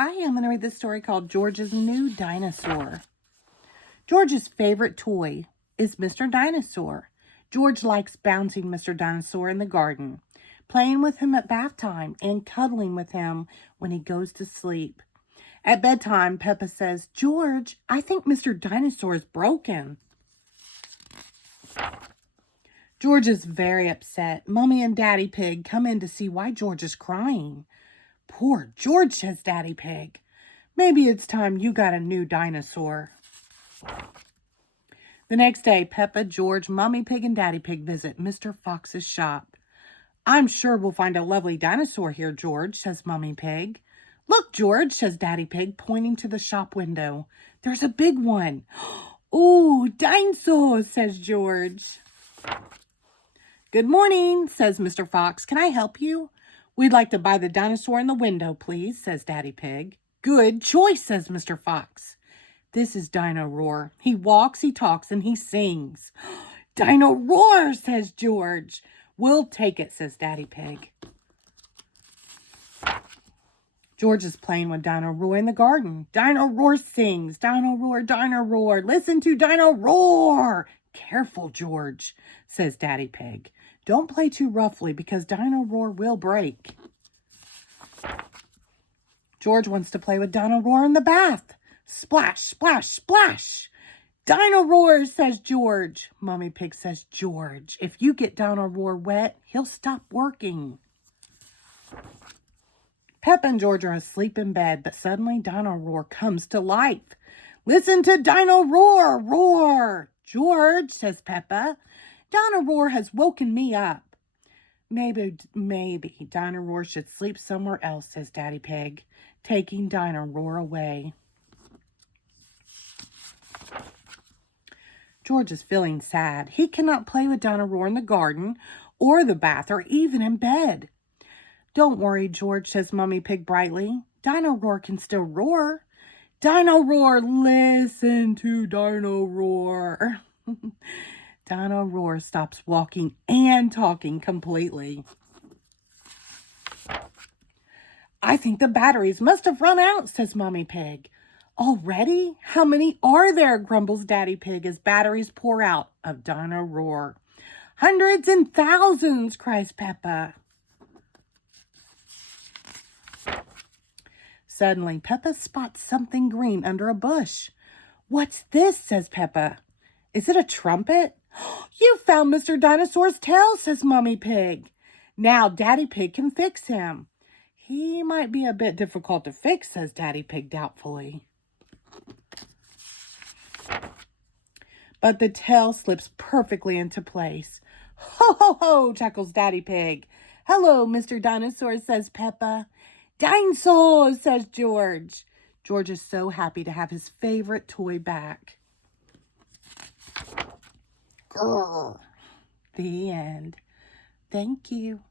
Hi, I'm going to read this story called George's New Dinosaur. George's favorite toy is Mr. Dinosaur. George likes bouncing Mr. Dinosaur in the garden, playing with him at bath time, and cuddling with him when he goes to sleep. At bedtime, Peppa says, "George, I think Mr. Dinosaur is broken." George is very upset. Mommy and Daddy Pig come in to see why George is crying. "Poor George," says Daddy Pig. "Maybe it's time you got a new dinosaur." The next day, Peppa, George, Mummy Pig, and Daddy Pig visit Mr. Fox's shop. "I'm sure we'll find a lovely dinosaur here, George," says Mummy Pig. "Look, George," says Daddy Pig, pointing to the shop window. "There's a big one." "Ooh, dinosaur," says George. "Good morning," says Mr. Fox. "Can I help you?" "We'd like to buy the dinosaur in the window, please," says Daddy Pig. "Good choice," says Mr. Fox. "This is Dino Roar. He walks, he talks, and he sings." "Dino Roar," says George. "We'll take it," says Daddy Pig. George is playing with Dino Roar in the garden. Dino Roar sings, "Dino Roar, Dino Roar. Listen to Dino Roar." "Careful, George," says Daddy Pig. "Don't play too roughly because Dino Roar will break." George wants to play with Dino Roar in the bath. Splash, splash, splash. "Dino Roar," says George. Mummy Pig says, "George, if you get Dino Roar wet, he'll stop working." Peppa and George are asleep in bed, but suddenly Dino Roar comes to life. "Listen to Dino Roar, roar." "George," says Peppa, "Dino Roar has woken me up." Maybe Dino Roar should sleep somewhere else," says Daddy Pig, taking Dino Roar away. George is feeling sad. He cannot play with Dino Roar in the garden or the bath or even in bed. "Don't worry, George," says Mummy Pig brightly. "Dino Roar can still roar." "Dino Roar, listen to Dino Roar." Dino Roar stops walking and talking completely. "I think the batteries must have run out," says Mummy Pig. "Already? How many are there?" grumbles Daddy Pig as batteries pour out of Dino Roar. "Hundreds and thousands," cries Peppa. Suddenly, Peppa spots something green under a bush. "What's this?" says Peppa. "Is it a trumpet?" "You found Mr. Dinosaur's tail," says Mummy Pig. "Now Daddy Pig can fix him." "He might be a bit difficult to fix," says Daddy Pig doubtfully. But the tail slips perfectly into place. "Ho, ho, ho," chuckles Daddy Pig. "Hello, Mr. Dinosaur," says Peppa. "Dinosaur," says George. George is so happy to have his favorite toy back. Grrr. The end. Thank you.